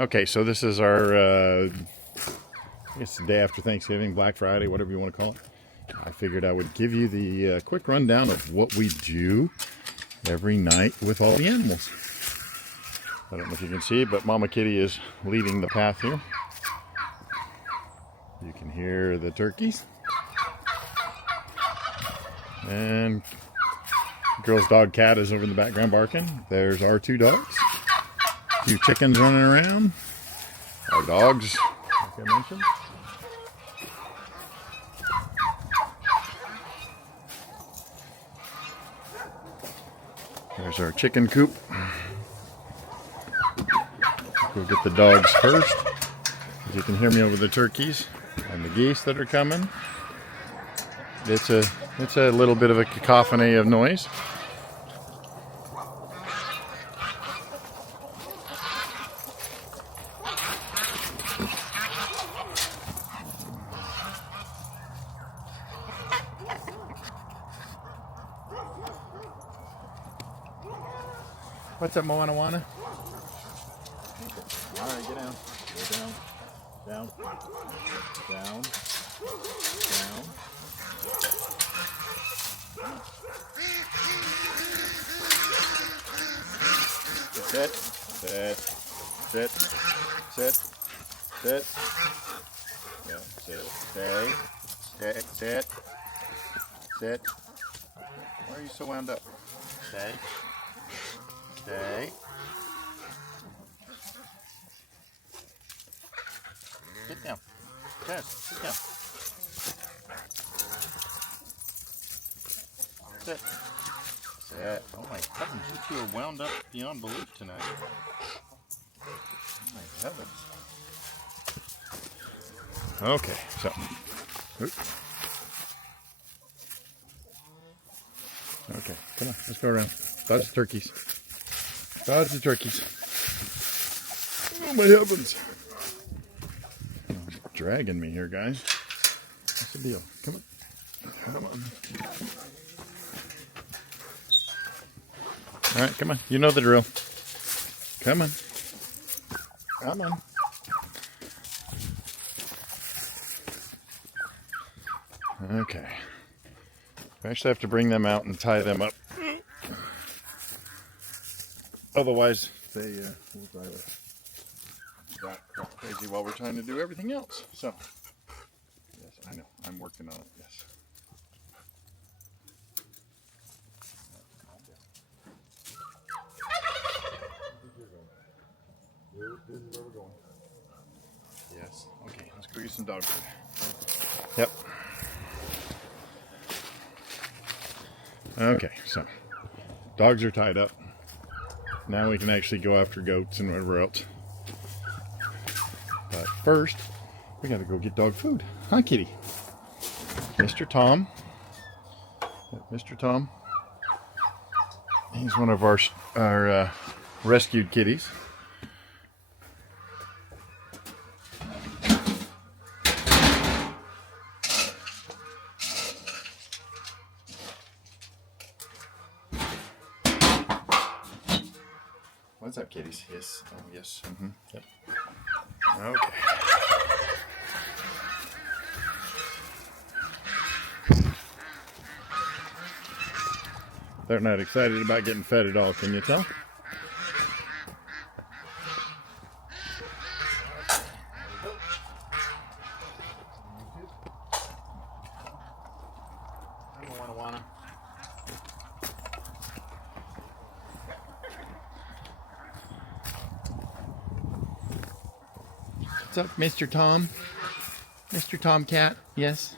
Okay, so this is our, it's the day after Thanksgiving, Black Friday, whatever you want to call it. I figured I would give you the quick rundown of what we do every night with all the animals. I don't know if you can see, but Mama Kitty is leading the path here. You can hear the turkeys. And girl's dog Cat is over in the background barking. There's our two dogs. A few chickens running around. Our dogs, like I mentioned. There's our chicken coop. Go get the dogs first. As you can hear me over the turkeys and the geese that are coming. It's a little bit of a cacophony of noise. What's up, Moana Wana? Alright, get down. Go down. Down. Down. Down. Sit. Sit. Sit. Sit. Sit. Yeah, sit. Stay. Stay. Sit. Sit. Why are you so wound up? Stay. Stay. Sit down. Yes, sit down. Sit. Sit. Oh my heavens, you two are wound up beyond belief tonight. Oh my heavens. Okay, so. Oop. Okay, come on, let's go around. Dodge the turkeys. Dodge the turkeys. Oh my heavens. Oh, dragging me here, guys. What's the deal? Come on. Come on. All right, come on. You know the drill. Come on. Come on. Okay. I actually have to bring them out and tie them up. Otherwise, they will drive us crazy while we're trying to do everything else. So, yes, I know. I'm working on it. Yes. This is where we're going. Yes. Okay. Let's go get some dog food. Yep. Okay. So, dogs are tied up. Now we can actually go after goats and whatever else. But first, we gotta go get dog food. Hi, Kitty. Mr. Tom. Mr. Tom. He's one of our rescued kitties. What's up, kitties? Yes. Oh, yes. Mm-hmm. Yep. Okay. They're not excited about getting fed at all, can you tell? What's up, Mr. Tom? Mr. Tomcat? Yes.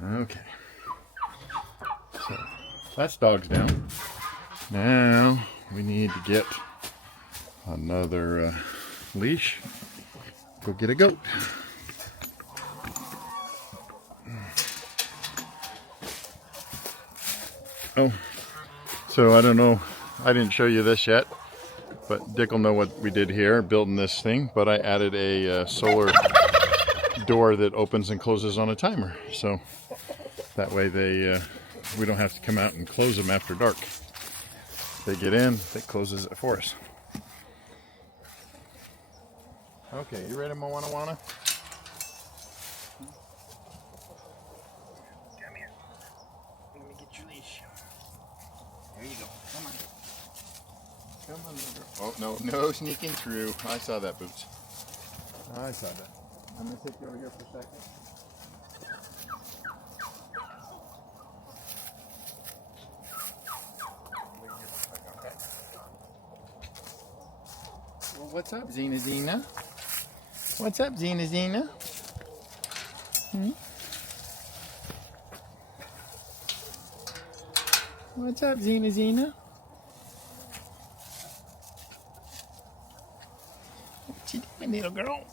Okay. So, that's dogs down. Now, we need to get another leash. Go get a goat. Oh, so I don't know. I didn't show you this yet, but Dick will know what we did here, building this thing. But I added a solar door that opens and closes on a timer. So that way we don't have to come out and close them after dark. they get in, it closes it for us. Okay, you ready, Moana? Come here. Let me get your leash. There you go. Come on. Come on, little girl. Oh, no sneaking through. I saw that, Boots. I saw that. I'm going to take you over here for a second. Okay. Well, what's up, Xena? What's up, Xena? Hmm? What's up, Xena? What you doing, little girl?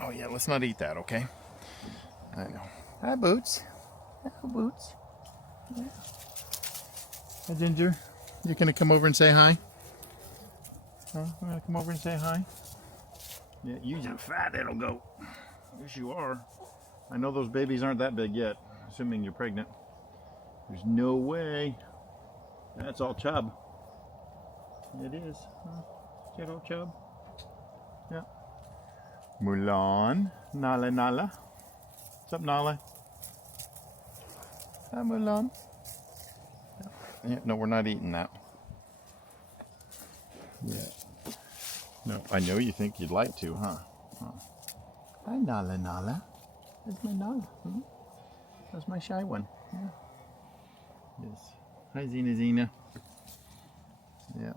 Oh yeah, let's not eat that, okay? I know. Hi, Boots. Hello, Boots. Yeah. Hi, Ginger. You gonna come over and say hi? Huh? You gonna come over and say hi? Yeah, you're a fat little goat. Yes, you are. I know those babies aren't that big yet, assuming you're pregnant. There's no way. That's all chub. It is. Huh? Is that all chub? Yeah. Mulan. Nala. What's up, Nala? Hi, Mulan. Yeah, no, we're not eating that. Yeah. No, I know you think you'd like to, huh? Hi, Nala. That's my Nala. Hmm? That's my shy one. Yeah. Yes. Hi, Xena. Yeah.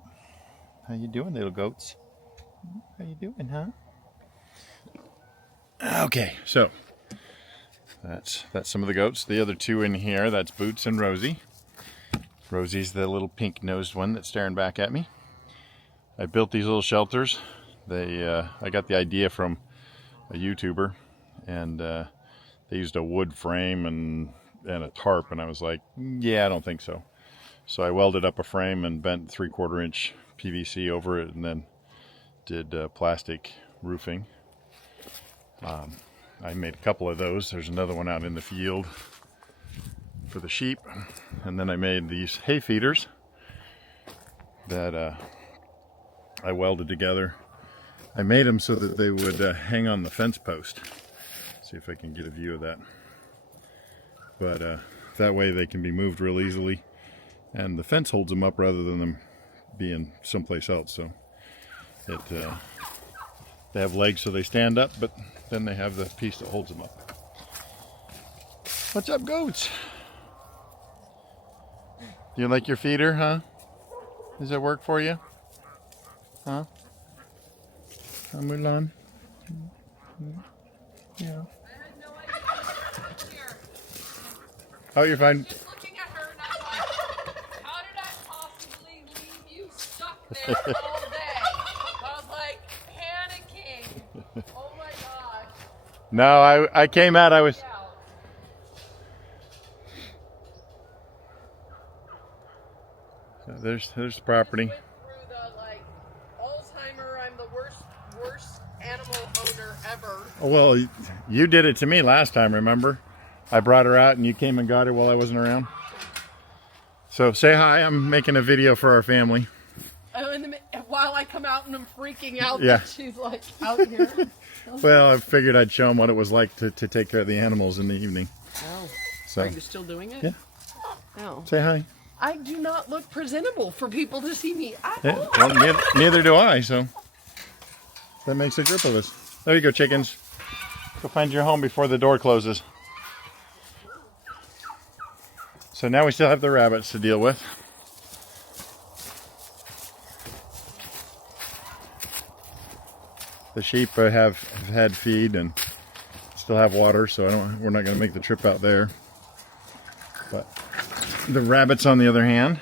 How you doing, little goats? How you doing, huh? Okay, so that's some of the goats. The other two in here, that's Boots and Rosie. Rosie's the little pink-nosed one that's staring back at me. I built these little shelters. I got the idea from a YouTuber, and they used a wood frame and a tarp, and I was like, yeah, I don't think so. So I welded up a frame and bent 3/4 inch PVC over it, and then did plastic roofing. I made a couple of those. There's another one out in the field for the sheep, and then I made these hay feeders that I welded together. I made them so that they would hang on the fence post. See if I can get a view of that. But that way they can be moved real easily, and the fence holds them up rather than them being someplace else. So they have legs so they stand up, but then they have the piece that holds them up. What's up, goats? Do you like your feeder, huh? Does it work for you? Huh? Mulan? Yeah. Oh, you're fine. Just looking at her and I'm like, how did I possibly leave you stuck there all day? I was like panicking. Oh my gosh. No, I came out, I was... There's the property. Went through the like Alzheimer, I'm the worst animal owner ever. Well, you did it to me last time, remember? I brought her out and you came and got her while I wasn't around. So say hi, I'm making a video for our family. While I come out and I'm freaking out Yeah. that she's like out here. Well, I figured I'd show them what it was like to take care of the animals in the evening. Oh. So, Are you still doing it? yeah. Oh. Say hi. I do not look presentable for people to see me. Yeah, well, neither do I, so that makes a group of us. There you go, chickens. Go find your home before the door closes. So now we still have the rabbits to deal with. The sheep have had feed and still have water, so we're not going to make the trip out there. But the rabbits, on the other hand,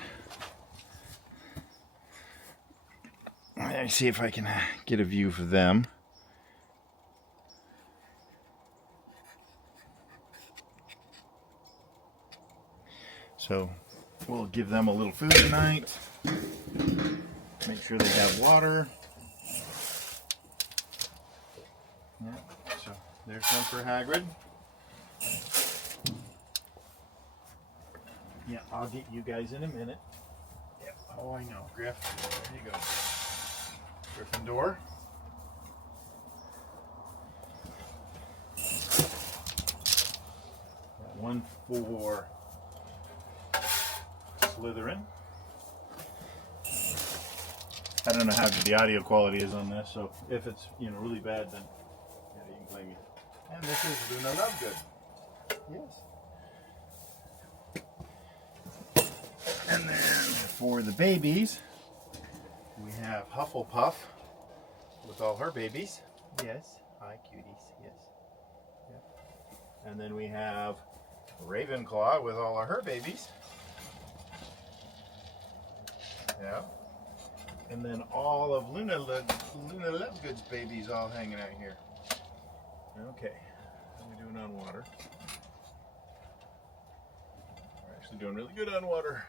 let me see if I can get a view for them. So we'll give them a little food tonight. Make sure they have water. Yeah, so there's one for Hagrid. Yeah, I'll get you guys in a minute. Yep. Oh, I know, Griff. There you go. Gryffindor. Got one for Slytherin. I don't know how good the audio quality is on this, so if it's really bad, then yeah, you can blame me. And this is Luna Lovegood. Yes. And then for the babies, we have Hufflepuff with all her babies. Yes. Hi, cuties. Yes. Yep. And then we have Ravenclaw with all of her babies. Yeah. And then all of Luna Lovegood's babies all hanging out here. Okay. How are we doing on water? We're actually doing really good on water.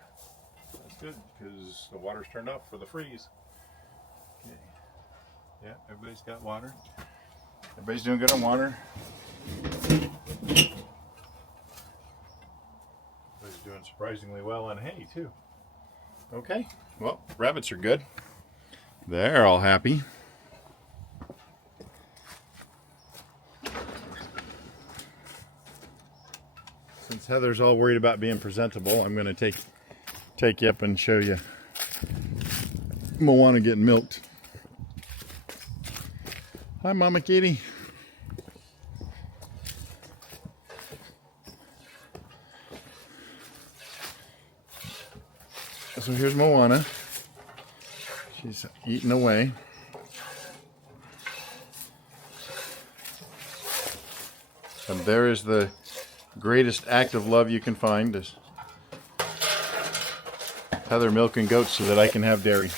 That's good because the water's turned off for the freeze. Okay. Yeah, everybody's got water. Everybody's doing good on water. Everybody's doing surprisingly well on hay too. Okay. Well, rabbits are good. They're all happy. Since Heather's all worried about being presentable, I'm going to take you up and show you Moana getting milked. Hi, Mama Kitty. So here's Moana. She's eating away. And there is the greatest act of love you can find, is Heather milking goats so that I can have dairy.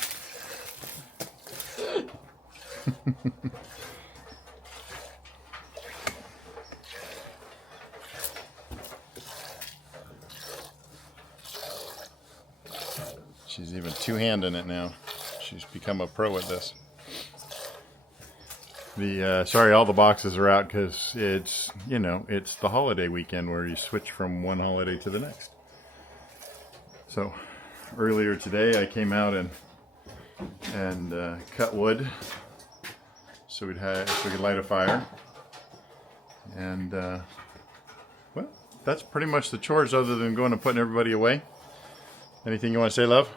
She's even two-handing it now. She's become a pro at this. Sorry, all the boxes are out because it's the holiday weekend where you switch from one holiday to the next. So earlier today I came out and cut wood so we could light a fire. And well, that's pretty much the chores other than going and putting everybody away. Anything you want to say, love?